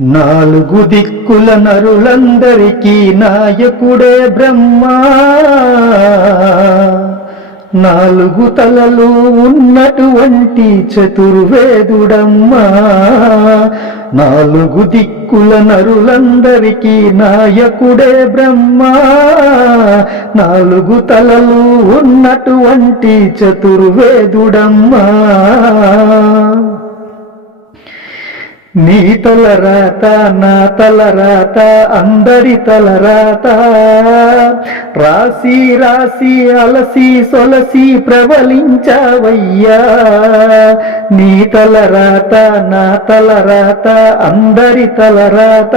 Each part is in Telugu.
నాలుగు దిక్కుల నరులందరికీ నాయకుడే బ్రహ్మ. నాలుగు తలలు ఉన్నటువంటి చతుర్వేదుడమ్మా. నాలుగు దిక్కుల నరులందరికీ నాయకుడే బ్రహ్మ. నాలుగు తలలు ఉన్నటువంటి చతుర్వేదుడమ్మా. నీ తల రాత నా తల రాత అందరి తల రాత రాసి రాసి అలసి సొలసి ప్రబలించవయ్యా. నీ తల రాత నా తల రాత అందరి తల రాత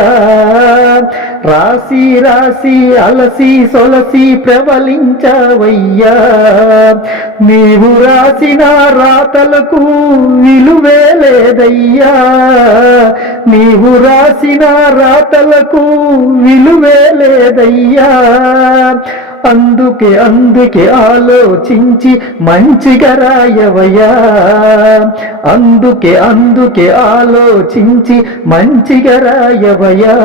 రాసి రాసి అలసి సొలసి ప్రబలించవయ్యా. నీవు రాసిన రాతలకు విలువే లేదయ్యా. నీవు రాసిన రాతలకు విలువే లేదయ్యా. అందుకే అందుకే ఆలోచించి మంచిగా రాయవయ్యా. అందుకే అందుకే ఆలోచించి మంచిగా రాయవయ్యా.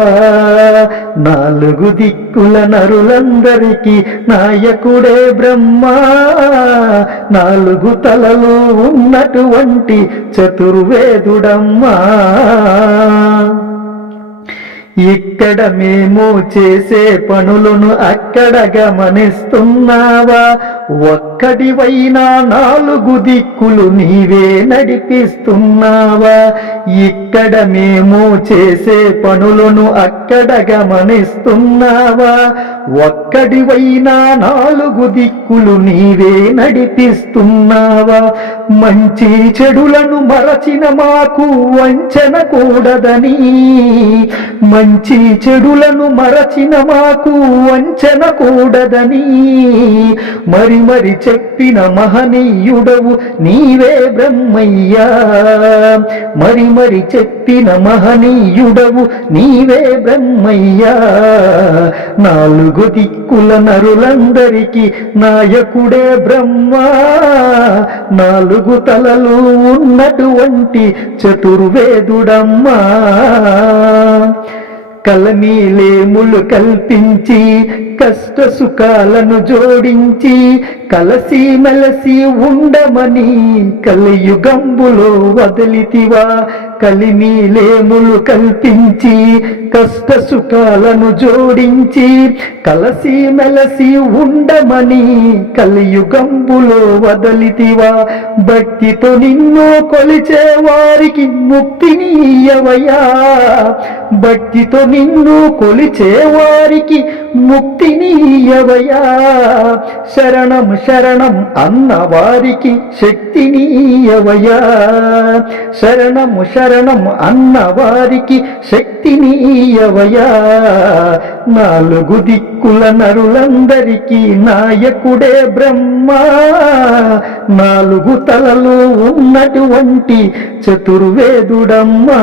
నాలుగు దిక్కుల నరులందరికీ నాయకుడే బ్రహ్మ. నాలుగు తలలు ఉన్నటువంటి చతుర్వేదుడమ్మా. ఇక్కడ మేము చేసే పనులను అక్కడ గమనిస్తున్నావా? ఒక్కడివైనా నాలుగు దిక్కులు నీవే నడిపిస్తున్నావా? ఇక్కడ మేము చేసే పనులను అక్కడ గమనిస్తున్నావా? ఒక్కడివైనా నాలుగు దిక్కులు నీవే నడిపిస్తున్నావా? మంచి చెడులను మరచిన మాకు వంచన కూడదని మంచి చెడులను మరచిన మాకు వంచన కూడదని. మరి మరి చెప్పిన మహనీయుడవు నీవే బ్రహ్మయ్యా. మరి మరి చెప్పిన మహనీయుడవు నీవే బ్రహ్మయ్యా. నాలుగు దిక్కుల నరులందరికీ నాయకుడే బ్రహ్మ. నాలుగు తలలు ఉన్నటువంటి చతుర్వేదుడమ్మా. కలనీలేములు కల్పించి కష్ట సుఖాలను జోడించి కలసి మెలసి ఉండమని కలియుగంబులో వదిలితివా. కలినీలేములు కల్పించి కష్ట సుఖాలను జోడించి కలసి మెలసి ఉండమని కలియుగంబులో వదలితివా. భక్తితో నిన్ను కొలిచే వారికి ముక్తిని ఇయ్యవయా భక్తితో నిన్ను కొలిచే వారికి ముక్తిని ఇయ్యవయా శరణం శరణం అన్న వారికి శక్తిని ఇయ్యవయా శరణము శరణం అన్న అన్నవారికి శక్తినీయవయా నాలుగు దిక్కుల నరులందరికీ నాయకుడే బ్రహ్మ. నాలుగు తలలు ఉన్నటువంటి చతుర్వేదుడమ్మా.